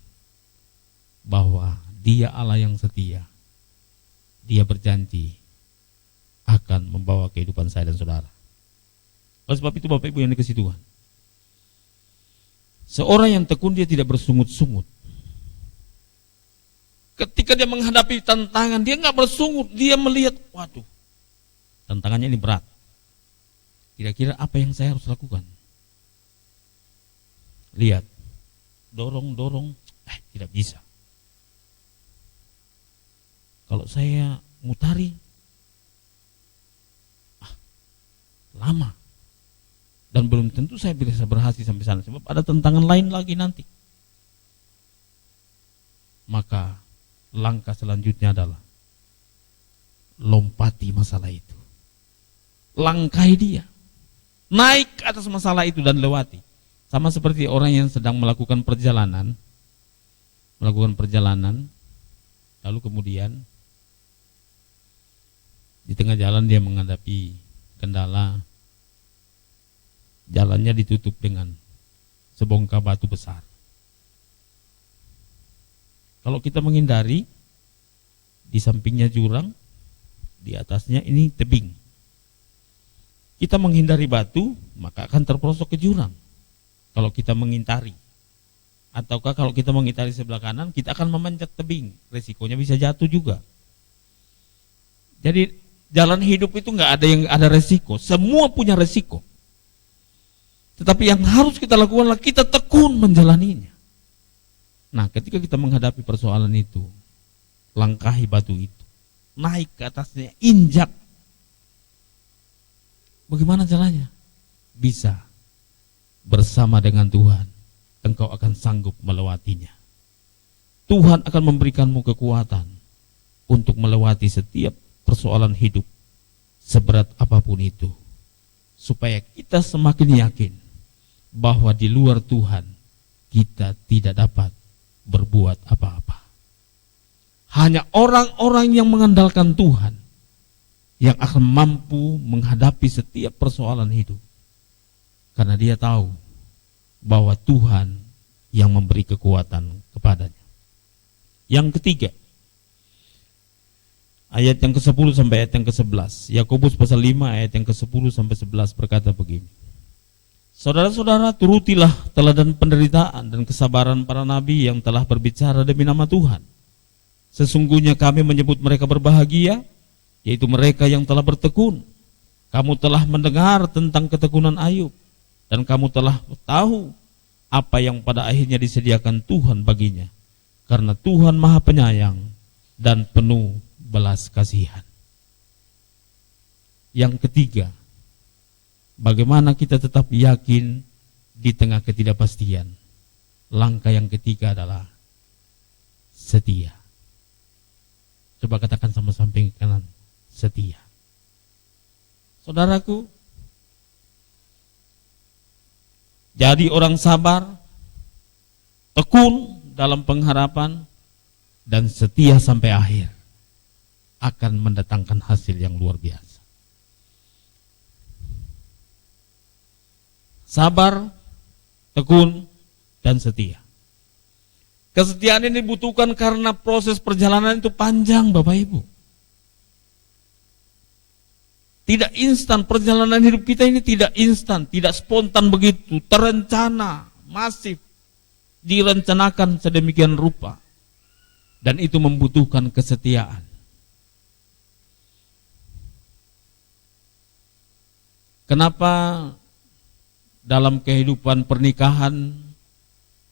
bahwa Dia Allah yang setia. Dia berjanji akan membawa kehidupan saya dan saudara. Oleh sebab itu Bapak Ibu yang dikasihi Tuhan, seorang yang tekun dia tidak bersungut-sungut. Ketika dia menghadapi tantangan, dia nggak bersungut, dia melihat, waduh, tantangannya ini berat. Kira-kira apa yang saya harus lakukan? Lihat, dorong, tidak bisa. Kalau saya mutari, lama. Dan belum tentu saya bisa berhasil sampai sana, sebab ada tantangan lain lagi nanti. Maka langkah selanjutnya adalah lompati masalah itu. Langkahi dia. Naik ke atas masalah itu dan lewati. Sama seperti orang yang sedang melakukan perjalanan, lalu kemudian di tengah jalan dia menghadapi kendala, jalannya ditutup dengan sebongkah batu besar. Kalau kita menghindari, di sampingnya jurang, di atasnya ini tebing. Kita menghindari batu, maka akan terperosok ke jurang. Kalau kita mengintari, ataukah kalau kita mengintari sebelah kanan, kita akan memanjat tebing, resikonya bisa jatuh juga. Jadi jalan hidup itu nggak ada yang ada resiko, semua punya resiko. Tetapi yang harus kita lakukan adalah kita tekun menjalaninya. Nah, ketika kita menghadapi persoalan itu, langkahi batu itu, naik ke atasnya, injak. Bagaimana caranya? Bisa. Bersama dengan Tuhan, engkau akan sanggup melewatinya. Tuhan akan memberikanmu kekuatan untuk melewati setiap persoalan hidup, seberat apapun itu, supaya kita semakin yakin bahwa di luar Tuhan kita tidak dapat berbuat apa-apa. Hanya orang-orang yang mengandalkan Tuhan yang akan mampu menghadapi setiap persoalan hidup, karena dia tahu bahwa Tuhan yang memberi kekuatan kepadanya. Yang ketiga, ayat yang ke-10 sampai ayat yang ke-11. Yakobus pasal 5 ayat yang ke-10 sampai 11 berkata begini. Saudara-saudara, turutilah teladan penderitaan dan kesabaran para nabi yang telah berbicara demi nama Tuhan. Sesungguhnya kami menyebut mereka berbahagia, yaitu mereka yang telah bertekun. Kamu telah mendengar tentang ketekunan Ayub, dan kamu telah tahu apa yang pada akhirnya disediakan Tuhan baginya, karena Tuhan Maha Penyayang dan penuh belas kasihan. Yang ketiga, bagaimana kita tetap yakin di tengah ketidakpastian? Langkah yang ketiga adalah setia. Coba katakan sama samping kanan, setia. Saudaraku, jadi orang sabar, tekun dalam pengharapan, dan setia sampai akhir akan mendatangkan hasil yang luar biasa. Sabar, tekun, dan setia. Kesetiaan ini dibutuhkan karena proses perjalanan itu panjang, Bapak Ibu. Tidak instan, perjalanan hidup kita ini tidak instan, tidak spontan begitu, terencana, masif, direncanakan sedemikian rupa. Dan itu membutuhkan kesetiaan. Kenapa dalam kehidupan pernikahan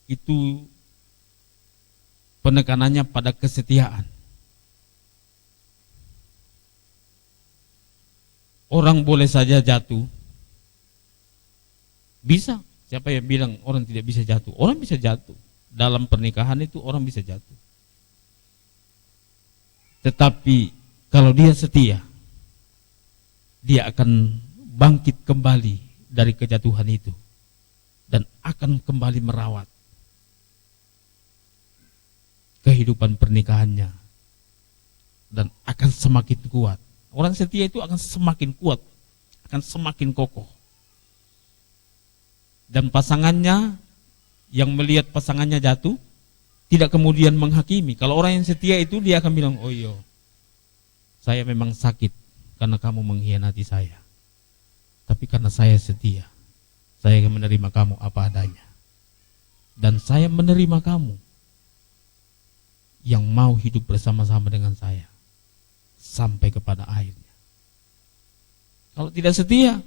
itu penekanannya pada kesetiaan? Orang boleh saja jatuh. Bisa. Siapa yang bilang orang tidak bisa jatuh? Orang bisa jatuh. Dalam pernikahan itu orang bisa jatuh. Tetapi kalau dia setia, dia akan bangkit kembali dari kejatuhan itu dan akan kembali merawat kehidupan pernikahannya dan akan semakin kuat. Orang setia itu akan semakin kuat, akan semakin kokoh. Dan pasangannya yang melihat pasangannya jatuh tidak kemudian menghakimi. Kalau orang yang setia itu dia akan bilang, oh iya, saya memang sakit karena kamu mengkhianati saya. Tapi karena saya setia, saya akan menerima kamu apa adanya. Dan saya menerima kamu yang mau hidup bersama-sama dengan saya sampai kepada akhirnya. Kalau tidak setia,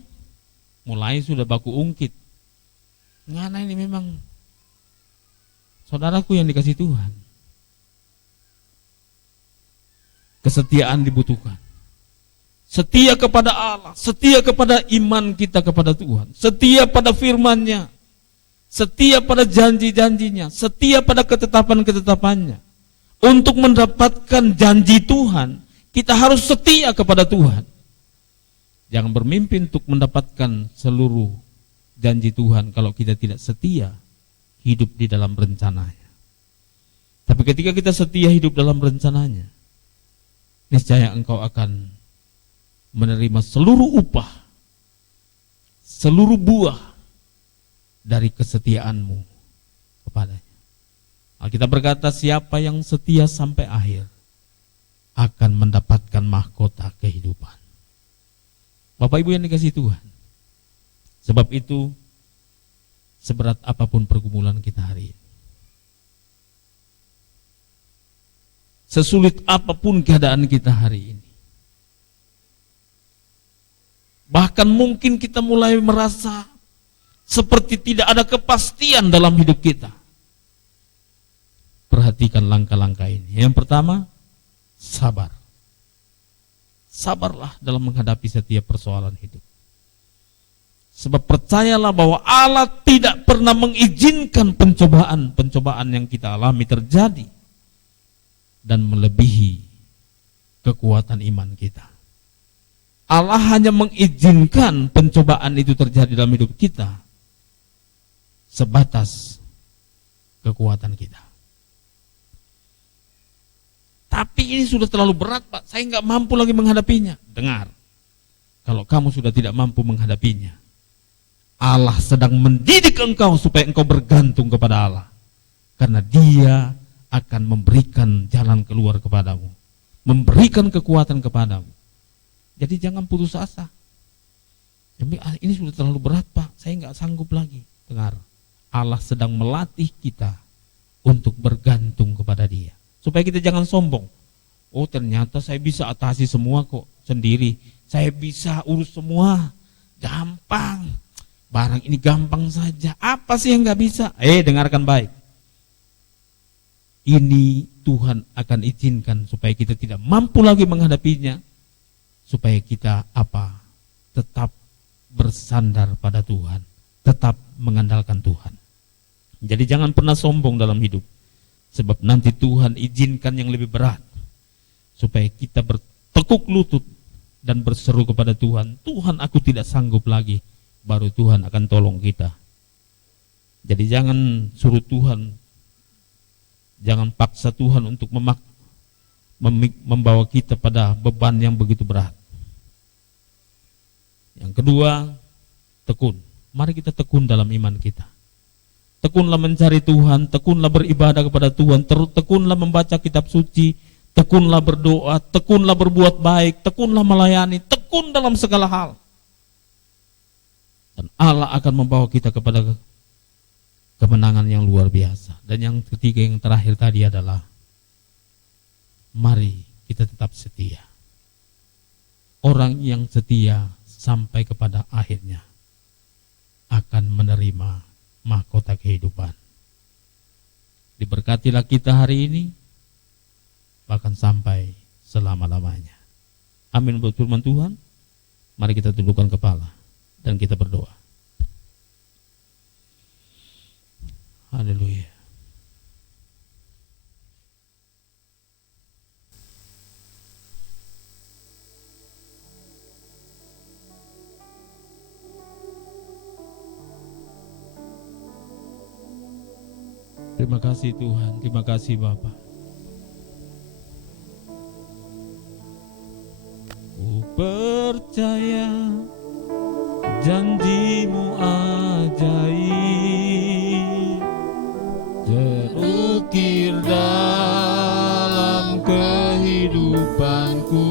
mulai sudah baku ungkit. Ngana ini memang saudaraku yang dikasih Tuhan. Kesetiaan dibutuhkan. Setia kepada Allah, setia kepada iman kita kepada Tuhan, setia pada firman-Nya, setia pada janji-janjinya, setia pada ketetapan-ketetapannya. Untuk mendapatkan janji Tuhan, kita harus setia kepada Tuhan. Jangan bermimpi untuk mendapatkan seluruh janji Tuhan kalau kita tidak setia hidup di dalam rencananya. Tapi ketika kita setia hidup dalam rencananya, niscaya engkau akan menerima seluruh upah, seluruh buah dari kesetiaanmu kepadanya. Alkitab berkata, siapa yang setia sampai akhir akan mendapatkan mahkota kehidupan. Bapak Ibu yang dikasihi Tuhan, sebab itu seberat apapun pergumulan kita hari ini, sesulit apapun keadaan kita hari ini, bahkan mungkin kita mulai merasa seperti tidak ada kepastian dalam hidup kita. Perhatikan langkah-langkah ini. Yang pertama, sabar. Sabarlah dalam menghadapi setiap persoalan hidup. Sebab percayalah bahwa Allah tidak pernah mengizinkan pencobaan yang kita alami terjadi dan melebihi kekuatan iman kita. Allah hanya mengizinkan pencobaan itu terjadi dalam hidup kita sebatas kekuatan kita. Tapi ini sudah terlalu berat, Pak. Saya nggak mampu lagi menghadapinya. Dengar, kalau kamu sudah tidak mampu menghadapinya, Allah sedang mendidik engkau supaya engkau bergantung kepada Allah. Karena Dia akan memberikan jalan keluar kepadamu, memberikan kekuatan kepadamu. Jadi jangan putus asa. Ini sudah terlalu berat, Pak. Saya nggak sanggup lagi. Dengar, Allah sedang melatih kita untuk bergantung kepada Dia. Supaya kita jangan sombong. Oh, ternyata saya bisa atasi semua kok sendiri. Saya bisa urus semua. Gampang. Barang ini gampang saja. Apa sih yang nggak bisa? Dengarkan baik. Ini Tuhan akan izinkan supaya kita tidak mampu lagi menghadapinya. Supaya kita apa? tetap bersandar pada Tuhan, tetap mengandalkan Tuhan. Jadi jangan pernah sombong dalam hidup, sebab nanti Tuhan izinkan yang lebih berat supaya kita bertekuk lutut dan berseru kepada Tuhan, Tuhan aku tidak sanggup lagi, baru Tuhan akan tolong kita. Jadi jangan suruh Tuhan, jangan paksa Tuhan untuk membawa kita pada beban yang begitu berat. Yang kedua, tekun. Mari kita tekun dalam iman kita. Tekunlah mencari Tuhan, tekunlah beribadah kepada Tuhan, tekunlah membaca kitab suci, tekunlah berdoa, tekunlah berbuat baik, tekunlah melayani, tekun dalam segala hal. Dan Allah akan membawa kita kepada kemenangan yang luar biasa. Dan yang ketiga, yang terakhir tadi adalah mari kita tetap setia. Orang yang setia sampai kepada akhirnya akan menerima mahkota kehidupan. Diberkatilah kita hari ini, bahkan sampai selama-lamanya. Amin buat firman Tuhan. Mari kita tundukkan kepala dan kita berdoa. Haleluya. Terima kasih Tuhan, terima kasih Bapa. Ku percaya janji-Mu ajaib, terukir dalam kehidupanku.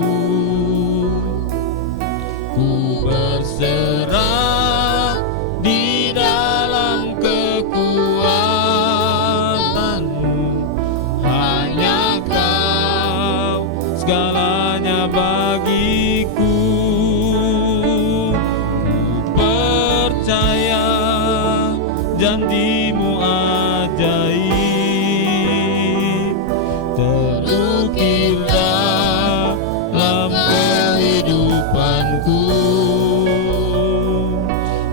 Ku berserah di dalam kekuatan-Mu, hanya Kau segalanya bagiku. Ku percaya janji-Mu ajaib, terukir dalam kehidupanku.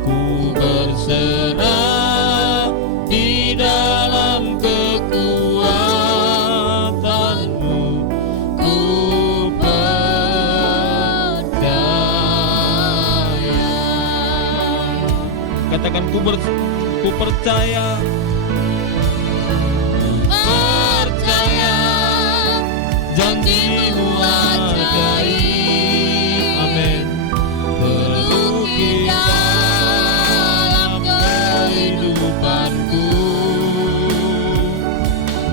Ku berserah di dalam kekuatan-Mu. Ku percaya. Katakan ku percaya. Percaya janji-Mu ajaib. Amin. Terukir dalam kehidupanku.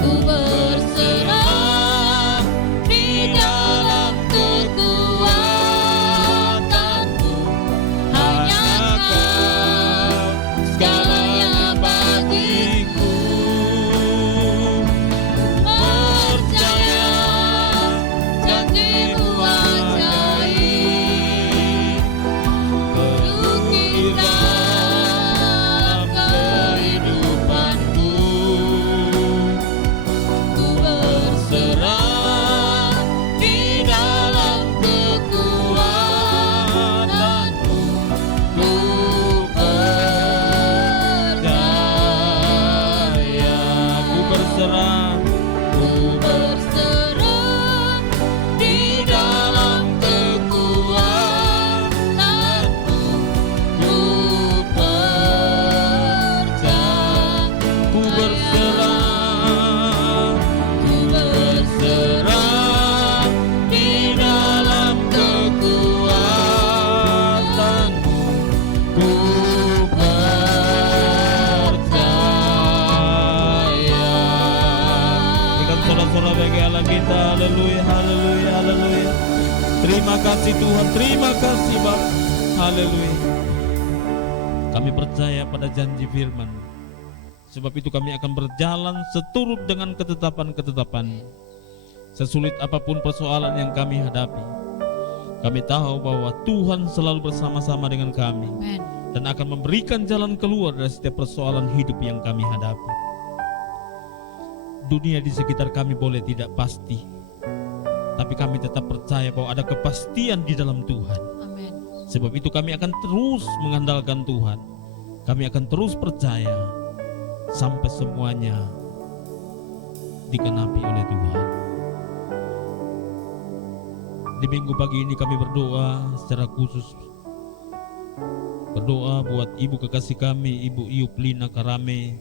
Ku berserah di dalam kekuatan-Mu, hanya Kau segalanya bagiku. Percaya janji-Mu ajaib, terukir dalam kehidupanku. Ku berserah di dalam kekuatan-Mu. Ku percaya. Ku berserah. Ku berserah di dalam kekuatan-Mu. Ku percaya. Ku berserah. Ku berserah di dalam kekuatan-Mu. Ku percaya. Berikan sorak-sorak bagi Allah kita. Haleluya, haleluya, haleluya. Terima kasih Tuhan, terima kasih Bapa. Haleluya. Kami percaya pada janji firman. Sebab itu kami akan berjalan seturut dengan ketetapan-ketetapan. Sesulit apapun persoalan yang kami hadapi, kami tahu bahwa Tuhan selalu bersama-sama dengan kami Amen. dan akan memberikan jalan keluar dari setiap persoalan hidup yang kami hadapi. Dunia di sekitar kami boleh tidak pasti, tapi kami tetap percaya bahwa ada kepastian di dalam Tuhan. Amen. Sebab itu kami akan terus mengandalkan Tuhan. Kami akan terus percaya sampai semuanya digenapi oleh Tuhan. Di minggu pagi ini kami berdoa secara khusus. Berdoa buat ibu kekasih kami, Ibu Iup Lina Karame,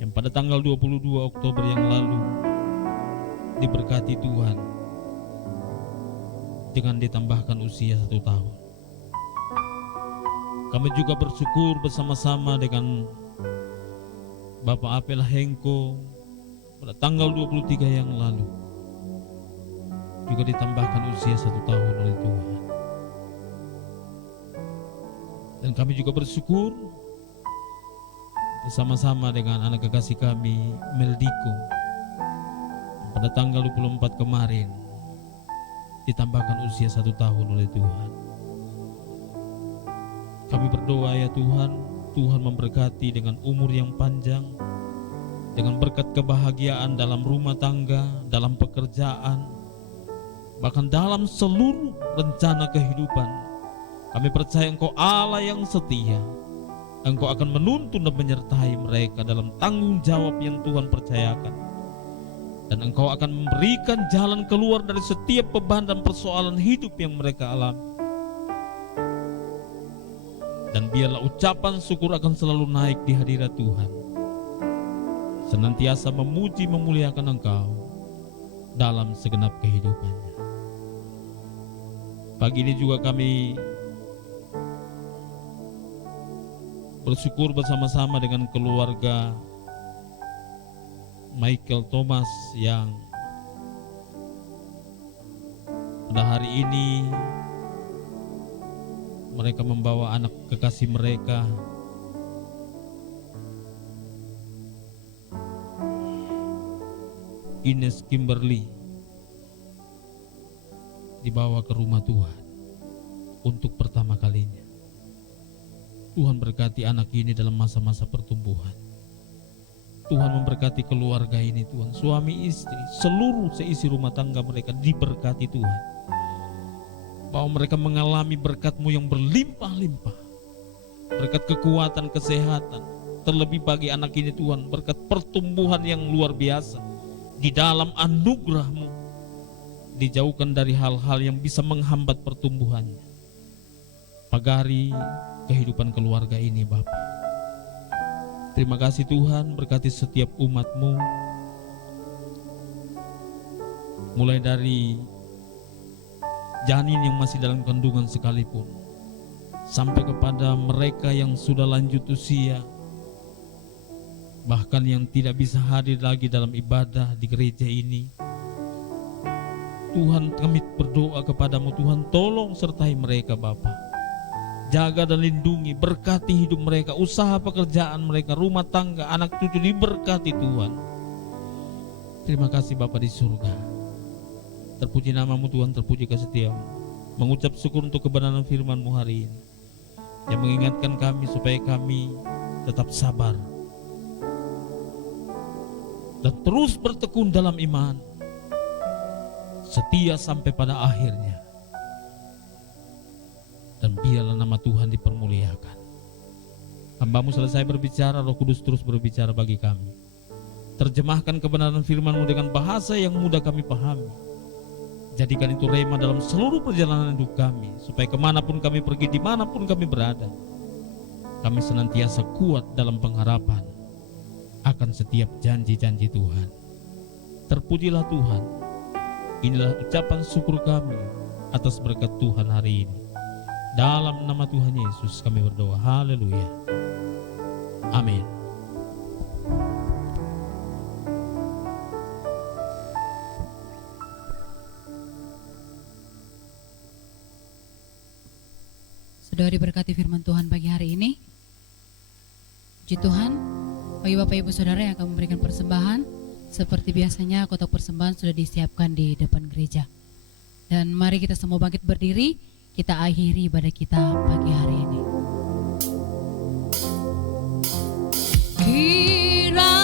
yang pada tanggal 22 Oktober yang lalu diberkati Tuhan dengan ditambahkan usia 1 tahun. Kami juga bersyukur bersama-sama dengan Bapak Apel Hengko pada tanggal 23 yang lalu juga ditambahkan usia 1 tahun oleh Tuhan. Dan kami juga bersyukur bersama-sama dengan anak kekasih kami Meldiko pada tanggal 24 kemarin ditambahkan usia 1 tahun oleh Tuhan. Kami berdoa ya Tuhan, Tuhan memberkati dengan umur yang panjang, dengan berkat kebahagiaan dalam rumah tangga, dalam pekerjaan, bahkan dalam seluruh rencana kehidupan. Kami percaya Engkau Allah yang setia. Engkau akan menuntun dan menyertai mereka dalam tanggung jawab yang Tuhan percayakan. Dan Engkau akan memberikan jalan keluar dari setiap beban dan persoalan hidup yang mereka alami. Dan biarlah ucapan syukur akan selalu naik di hadirat Tuhan, senantiasa memuji memuliakan Engkau dalam segenap kehidupannya. Pagi ini juga kami bersyukur bersama-sama dengan keluarga Michael Thomas yang pada hari ini mereka membawa anak kekasih mereka Ines Kimberly dibawa ke rumah Tuhan untuk pertama kalinya. Tuhan berkati anak ini dalam masa-masa pertumbuhan. Tuhan memberkati keluarga ini Tuhan, suami istri, seluruh seisi rumah tangga mereka diberkati Tuhan. Bahwa mereka mengalami berkat-Mu yang berlimpah-limpah, berkat kekuatan, kesehatan, terlebih bagi anak ini Tuhan, berkat pertumbuhan yang luar biasa di dalam anugerah-Mu, dijauhkan dari hal-hal yang bisa menghambat pertumbuhannya. Pagari kehidupan keluarga ini Bapa. Terima kasih Tuhan, berkati setiap umat-Mu, mulai dari janin yang masih dalam kandungan sekalipun, sampai kepada mereka yang sudah lanjut usia, bahkan yang tidak bisa hadir lagi dalam ibadah di gereja ini. Tuhan, kami berdoa kepadamu Tuhan, tolong sertai mereka Bapa. Jaga dan lindungi, berkati hidup mereka, usaha pekerjaan mereka, rumah tangga, anak cucu diberkati Tuhan. Terima kasih Bapa di surga. Terpuji namamu Tuhan, terpuji kesetiamu. Mengucap syukur untuk kebenaran firman-Mu hari ini, yang mengingatkan kami supaya kami tetap sabar dan terus bertekun dalam iman, setia sampai pada akhirnya. Dan biarlah nama Tuhan dipermuliakan. Hamba-Mu selesai berbicara, Roh Kudus terus berbicara bagi kami. Terjemahkan kebenaran firman-Mu dengan bahasa yang mudah kami pahami. Jadikan itu rema dalam seluruh perjalanan hidup kami, supaya kemanapun kami pergi, dimanapun kami berada, kami senantiasa kuat dalam pengharapan akan setiap janji-janji Tuhan. Terpujilah Tuhan. Inilah ucapan syukur kami atas berkat Tuhan hari ini. Dalam nama Tuhan Yesus kami berdoa. Haleluya. Amin. Sudah diberkati firman Tuhan pagi hari ini. Puji Tuhan, bagi Bapak Ibu Saudara yang akan memberikan persembahan, seperti biasanya kotak persembahan sudah disiapkan di depan gereja. Dan mari kita semua bangkit berdiri, kita akhiri ibadah kita pagi hari ini. Kiranya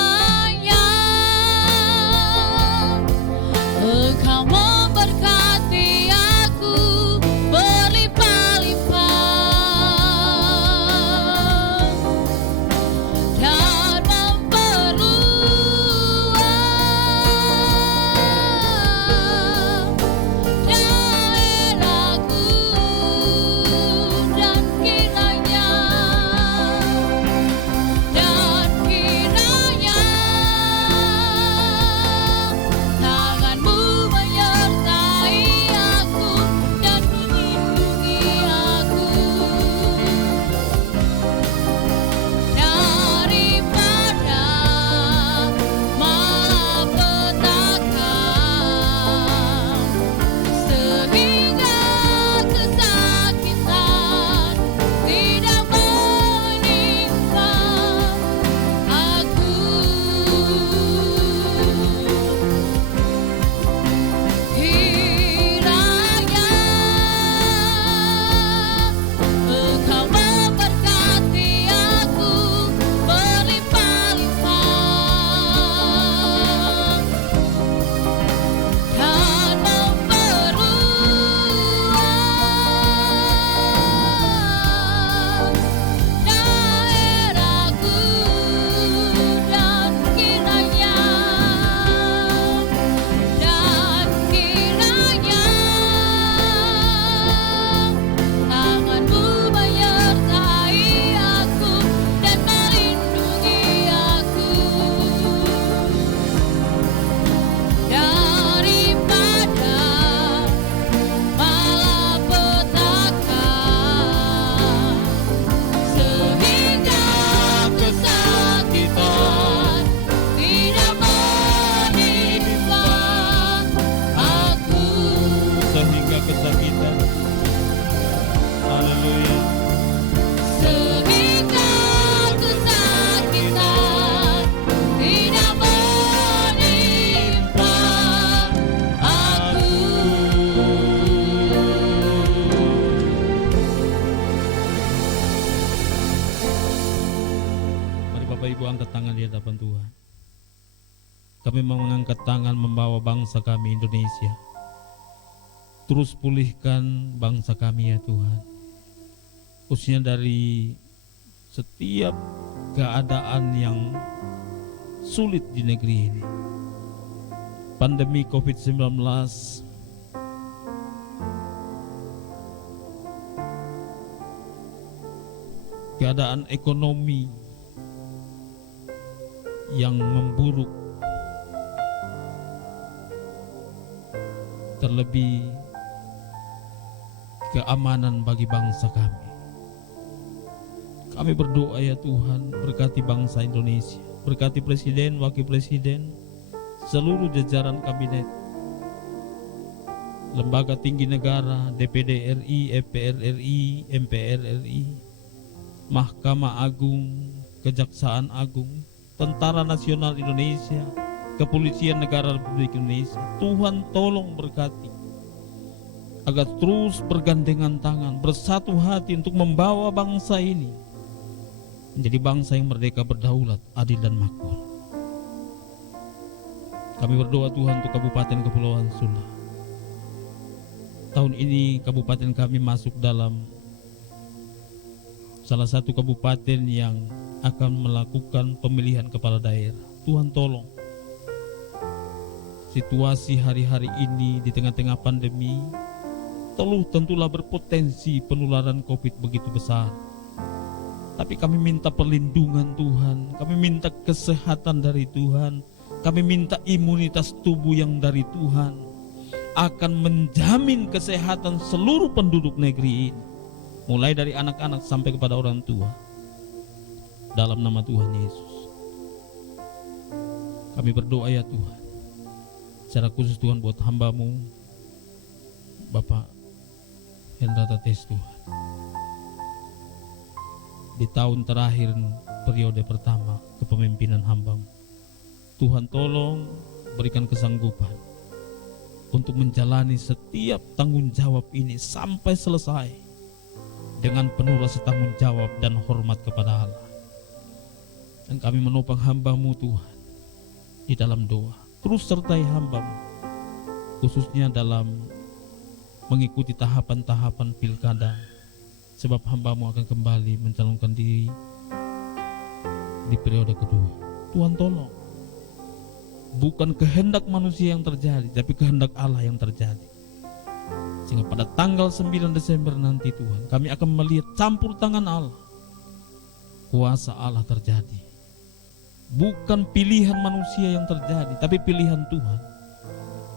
Engkau memberkati aku berlimpah-limpah. kami mengangkat tangan membawa bangsa kami Indonesia. Terus pulihkan bangsa kami ya Tuhan, khususnya dari setiap keadaan yang sulit di negeri ini. Pandemi COVID-19, keadaan ekonomi yang memburuk, terlebih keamanan bagi bangsa kami. Kami berdoa ya Tuhan, berkati bangsa Indonesia, berkati Presiden, Wakil Presiden, seluruh jajaran kabinet, lembaga tinggi negara, DPD RI, MPR RI, MPR RI, Mahkamah Agung, Kejaksaan Agung, Tentara Nasional Indonesia, Kepolisian Negara Republik Indonesia. Tuhan tolong berkati agar terus bergandengan tangan, bersatu hati untuk membawa bangsa ini menjadi bangsa yang merdeka, berdaulat, adil dan makmur. Kami berdoa Tuhan untuk Kabupaten Kepulauan Sula. Tahun ini kabupaten kami masuk dalam salah satu kabupaten yang akan melakukan pemilihan kepala daerah. Tuhan tolong situasi hari-hari ini di tengah-tengah pandemi tentulah berpotensi penularan COVID begitu besar. Tapi kami minta perlindungan Tuhan, kami minta kesehatan dari Tuhan, kami minta imunitas tubuh yang dari Tuhan akan menjamin kesehatan seluruh penduduk negeri ini, mulai dari anak-anak sampai kepada orang tua. Dalam nama Tuhan Yesus, kami berdoa ya Tuhan, secara khusus Tuhan buat hamba-Mu Bapak Hendrata Tes Tuhan. Di tahun terakhir periode pertama kepemimpinan hamba-Mu, Tuhan tolong berikan kesanggupan untuk menjalani setiap tanggung jawab ini sampai selesai dengan penuh rasa tanggung jawab dan hormat kepada Allah. Dan kami menopang hamba-Mu Tuhan di dalam doa. Terus sertai hamba-Mu, khususnya dalam mengikuti tahapan-tahapan pilkada, sebab hamba-Mu akan kembali mencalonkan diri di periode kedua. Tuhan tolong, bukan kehendak manusia yang terjadi, tapi kehendak Allah yang terjadi. Sehingga pada tanggal 9 Desember nanti Tuhan, kami akan melihat campur tangan Allah, kuasa Allah terjadi. Bukan pilihan manusia yang terjadi, tapi pilihan Tuhan.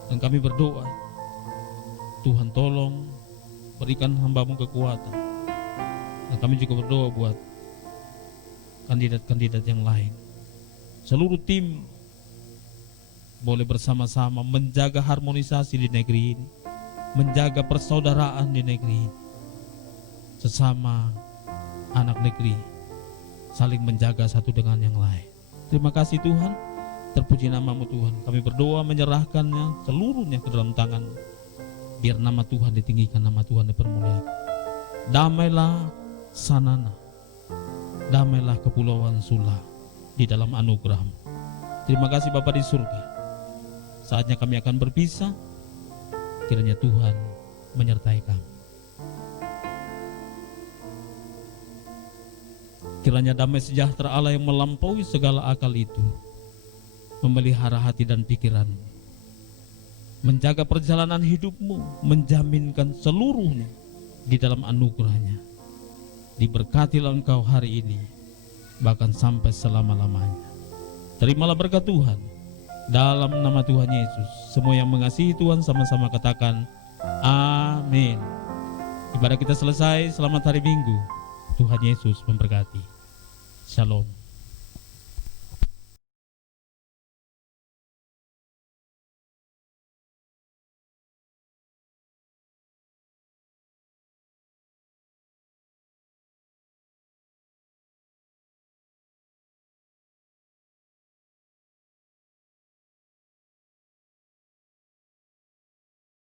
Dan kami berdoa, Tuhan tolong berikan hamba-Mu kekuatan. Dan kami juga berdoa buat kandidat-kandidat yang lain. Seluruh tim boleh bersama-sama menjaga harmonisasi di negeri ini, menjaga persaudaraan di negeri ini. Sesama anak negeri saling menjaga satu dengan yang lain. Terima kasih Tuhan, terpuji nama-Mu Tuhan. Kami berdoa menyerahkannya seluruhnya ke dalam tangan-Mu. Biar nama Tuhan ditinggikan, nama Tuhan dipermuliakan. Damailah Sanana, damailah Kepulauan Sula di dalam anugerah-Mu. Terima kasih Bapa di surga. Saatnya kami akan berpisah. Kiranya Tuhan menyertai kami. Kiranya damai sejahtera Allah yang melampaui segala akal itu memelihara hati dan pikiran-Mu, menjaga perjalanan hidup-Mu, menjaminkan seluruhnya di dalam anugerah-Nya. Diberkatilah Engkau hari ini, bahkan sampai selama-lamanya. Terimalah berkat Tuhan dalam nama Tuhan Yesus. Semua yang mengasihi Tuhan sama-sama katakan amin. Ibadah kita selesai. Selamat hari Minggu. Tuhan Yesus memberkati. Shalom.